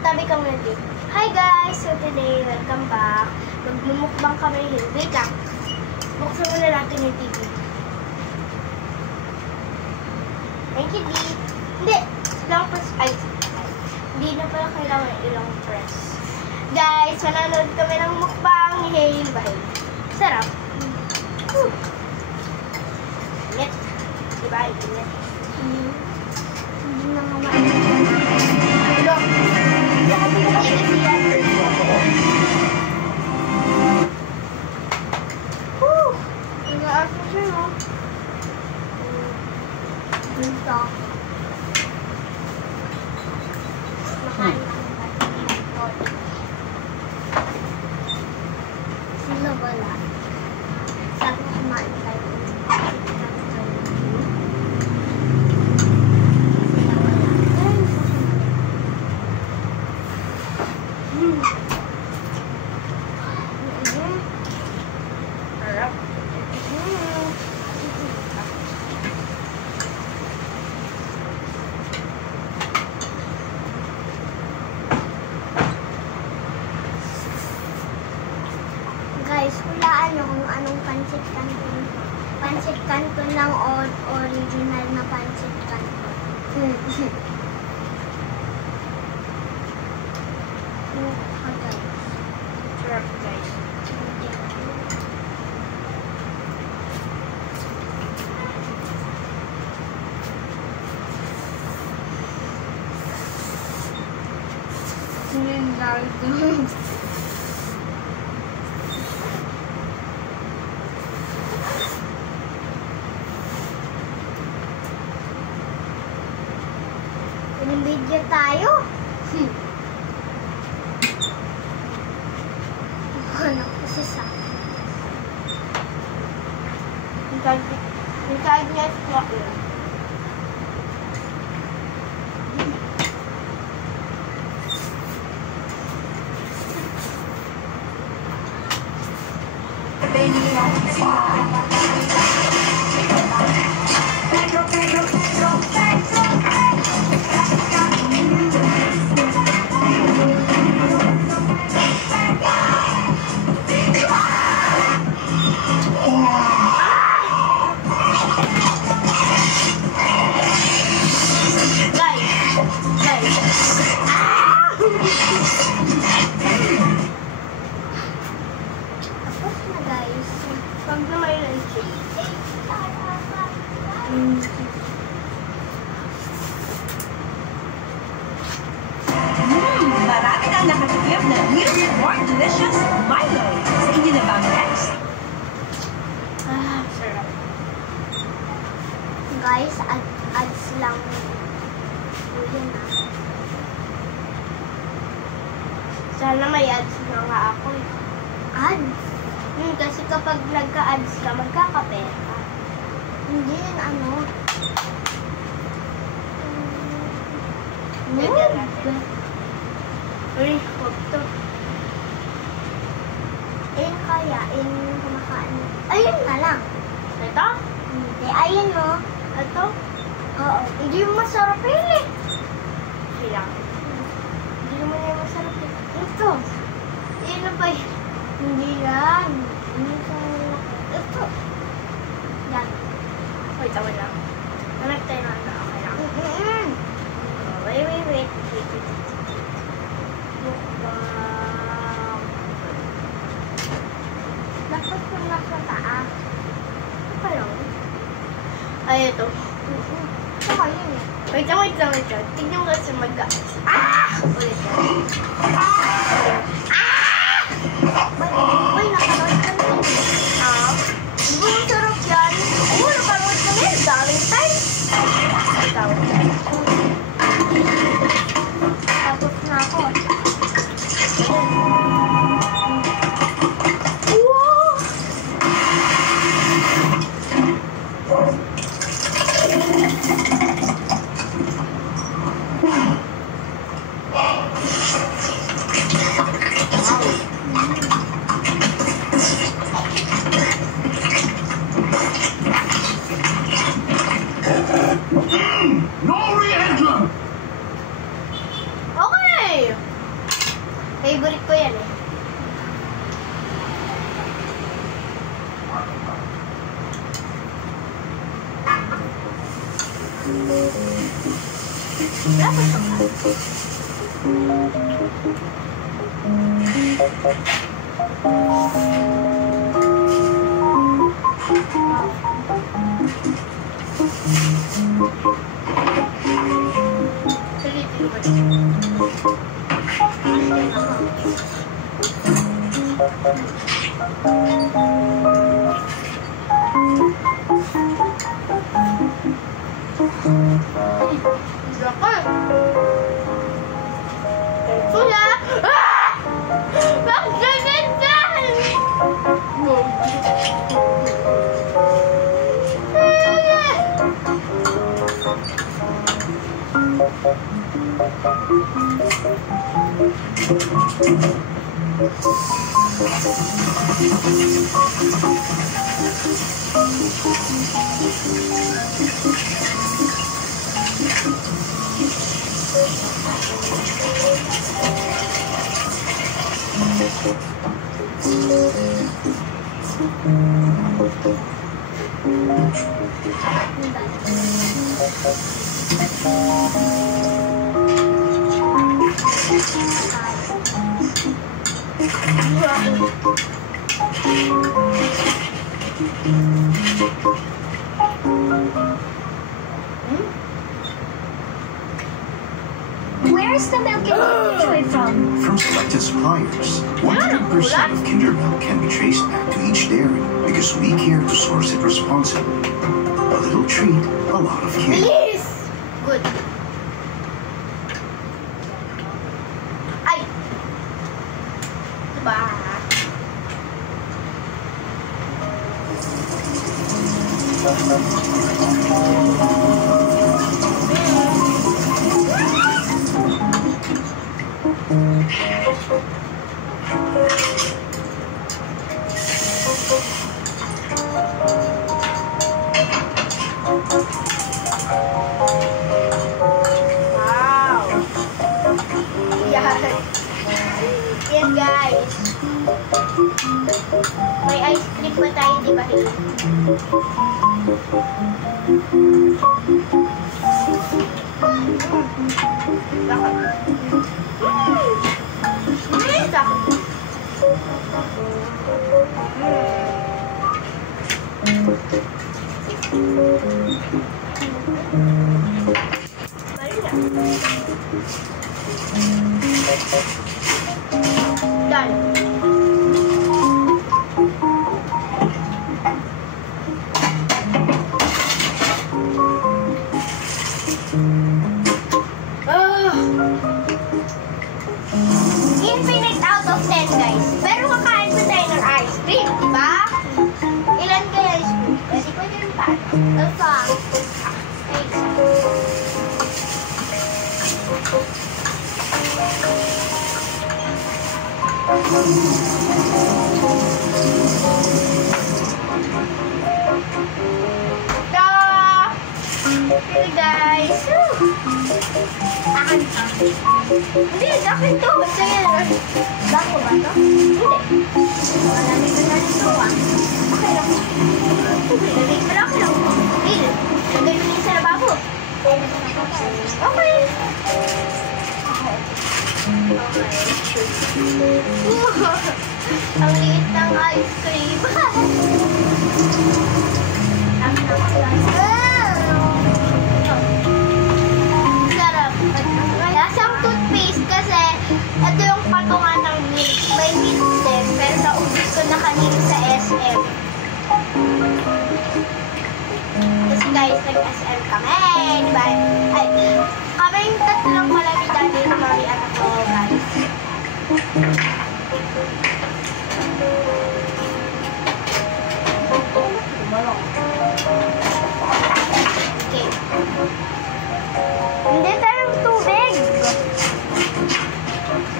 Tabi ka muna din. Hi guys! So today, welcome back. Magmumukbang kami ng wait lang. Buksan muna natin yung TV. Thank you, D. Hindi. Long press. Ay. Hindi na pala kailangan ilang press. Guys, mananood kami ng mukbang. Hail by. Sarap. Init. Diba? Init. Hindi na mamain. Ano? Nag-aasa siya, no? Dito. Makain lang ba? Sila wala. Sabi ko kumain tayo. Guys, hulaan nyo kung anong pancit canton. Pancit canton lang o original na pancit canton. Sarap guys. Video tayo. Ano kasi sa inside niya is chocolate. Marami na nakatipid na new, more delicious Milo. Sa inyo na bang next? Sarap. Guys, ads lang. Yun na. Sana may ads na nga ako. Ads? Kasi kapag nagka-ads ka, magkakapera ka. Hindi yun ano. Uy, huwag to. Kaya, kumakain. Ayun na lang. Ito? Hindi, ayun mo. Ito? Oo. Hindi mo masarap yun eh. Kailangan. Hindi mo na masarap yun. Ito. Ano ba yun? Hindi yan. Ito. Yan. Wait, tawad lang. Hanap tayo na ito. Okay lang. Wait. Dapat kung nasa taas. Ito pa lang. Ay, ito. Ito ka yun eh. Wait lang. Tignan mo kasi ulit yan. Uy, nakanood ka na yun. Di ba masarap yan? Oo, nakanood ka na yun. Daming time. Tapos na ako. No re-enter! Okay! Favorite ko yan eh. Where's the milk and Kinderjoy from? From selected suppliers. 100% of Kinder milk can be traced back to each dairy because we care to source it responsibly. A little treat, a lot of care. Yes! Good. Ay! Diba? Wow! Yan guys. May ice cream pa tayo, di ba? Done. Infinite out of 10 guys. Pero kakain pa tayo ng ice cream, di ba? Ilan kaya ice cream? Pwede ko din pa. Alpha. Hey guys! Akin to. Hindi, akin to. Sa'yo. Bako ba to? Hindi. Marami ka na rin to ah. Okay lang. Lagay ko lang lang. Hindi. Lagay mo yung sa lababo. Okay. Ang liit ng ice cream. Sarap. Lasang toothpaste kasi ito yung patungan ng milk. May milk din, pero naubos ko na kanina sa SM. Kasi guys, nag-SM kami. Diba? Ay, kami yung tatlong pala ni Daddy, Mami, at ako, guys. Okay. Hindi tayong tubig.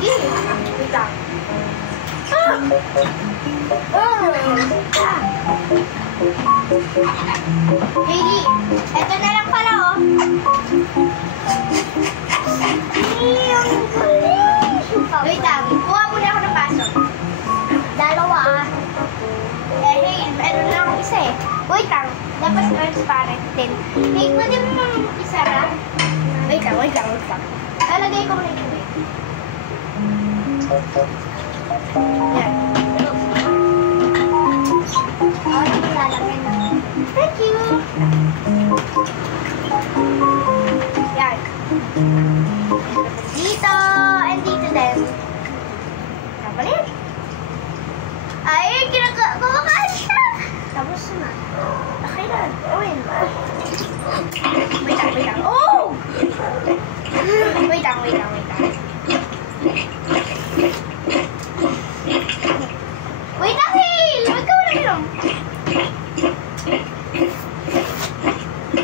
Sige. Wait lang. Hailey, eto na lang pala oh. Wait lang. Kuha transparent din. Hey, pwede mo mang isara? Wait lang. Lalagay ko na yun. Yan. Lalagay na. Thank you! Yan. Dito, and dito din. Kapalit. Ay, kumakain siya. Tapos na. Okay na. Wait lang. Oh! Wait lang. Wait lang, Hale! Huwag ka wala inom.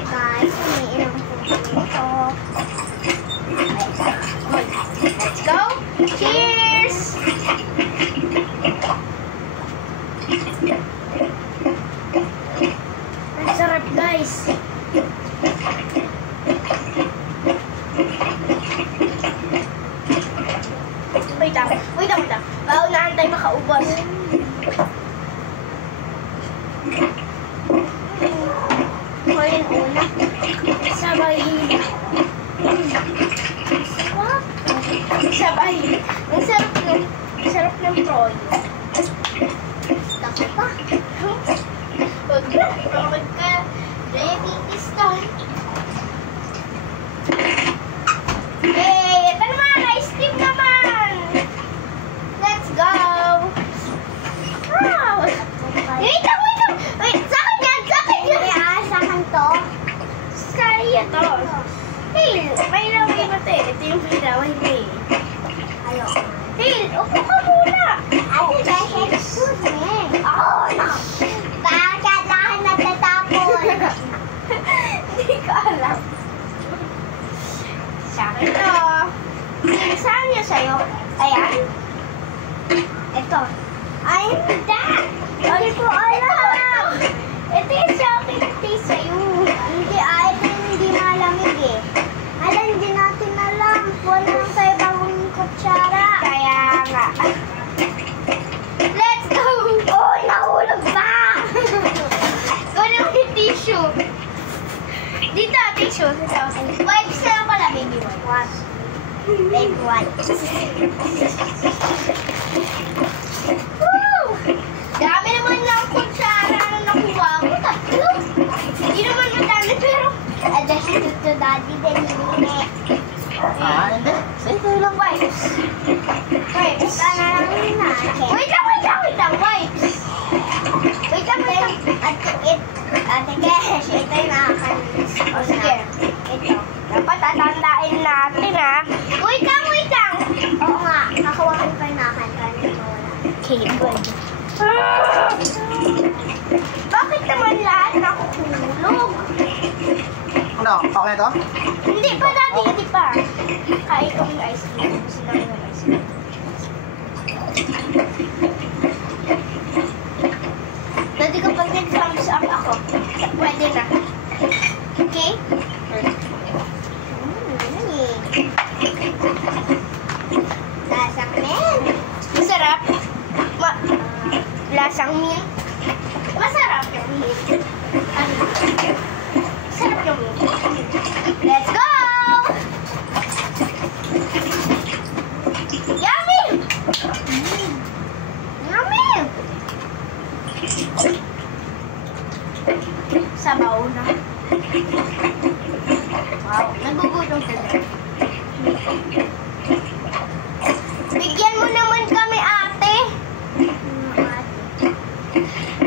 Guys, umiinom po dito. Let's go! Cheers! Ang sarap, guys. Wait lang. Paunahan tayo makaubos. Ngayon una. Sabay. Ang sarap ng proyo. Tako pa. Huwag ka. Diabetes to. Hey, ito naman. Ice cream naman. Let's go. Wow. Wait lang. Wait, sa akin yan. Sa akin to. Kaya to. Hey, may laway ba ito eh? Ito yung may laway mo eh. Ayoko. Hey, upo ka muna. Excuse me. Oh, no. Bakit lahat natatapon? Hindi ko alam. Sa akin to. Saan niya sa'yo? Ayan. Ito. Ay, hindi. Hindi ko alam. Ito yung sa akin. Ito yung sa'yo. Hindi malamig eh. Alam, hindi natin alam. Wala lang tayo bagong kutsara. Kaya nga. Let's go! Oh, nahulog pa! Wala yung tissue. Dito, tissue. Wipes na lang pala, baby wipes. Baby wipes. Woo! Dami naman lang kutsara na nakuha ko. Tatlo. Hindi naman madami, pero adjust to daddy din hindi. Hindi. Sige lang. Wipes. Wipes. Sana lang yun natin. Wait lang. Wipes. Wait lang. Ate Kesh, ito yung nakakalinis. O sige. Ito. Dapat tatandain natin ha. Wait lang. Oo nga. Nakawakan pa yung nakakalinis. Okay, good. Bakit naman lahat nakukulog? Ano? Okay na to? Hindi pa dati, hindi pa. Kain ko yung ice cream. Gusto lang yung ice cream. Dati kapag nag-thumbs up ako, pwede na. Okay? Lasang men. Masarap. Lasang men. Masarap yung men. Masarap yung men. Let's go! Yummy! Yummy! Sabaw na. Wow, nagugutom ka na. Bigyan mo naman kami, ate.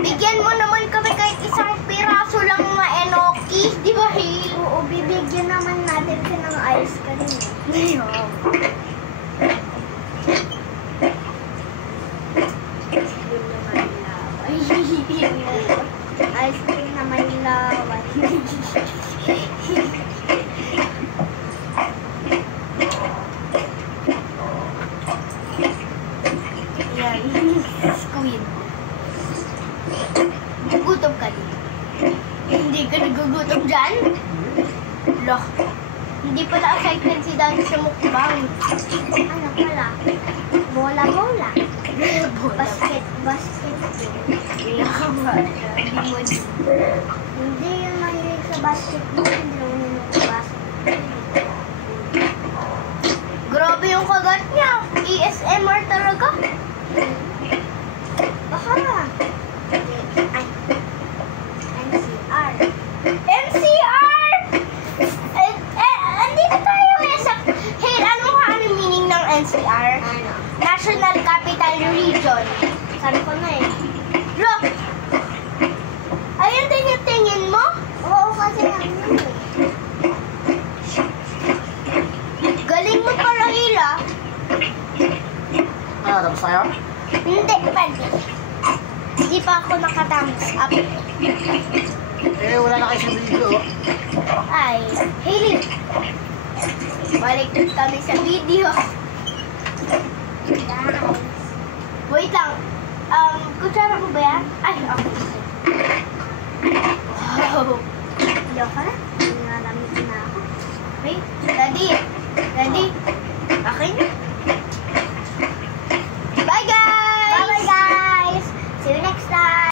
Bigyan mo naman kami kahit isang piraso lang ma-enoki. Di ba, Hale? Oo, bibigyan naman natin siya ng ice cream. Ice cream naman laway. Yan. Squid. Gugutom ka din. Hindi ka nagugutom dyan? Loh. Hindi pala excited si Daddy sa mukbang. Ano pala? Bola. Basket. Hindi yung mahilig sa basketball. Hindi naman yun sa basketball. Grabe yung kagat niya. ASMR talaga. Baka na. Ay. NCR. NCR! Andito tayo sa... Hey, ano ang meaning ng NCR? Ano? National Capital Region. Sabi ko na eh. Look! Ayun din yung tingin mo? Oo, kasi namin eh. Galing mo pala, Hila. Ano, tapos tayo? Hindi, pwede. Hindi pa ako nakatams up. Eh, wala na kayo sa video. Ay, Hailey. Balik kami sa video. Wait lang. Kutsara mo ba yan? Ay, okay.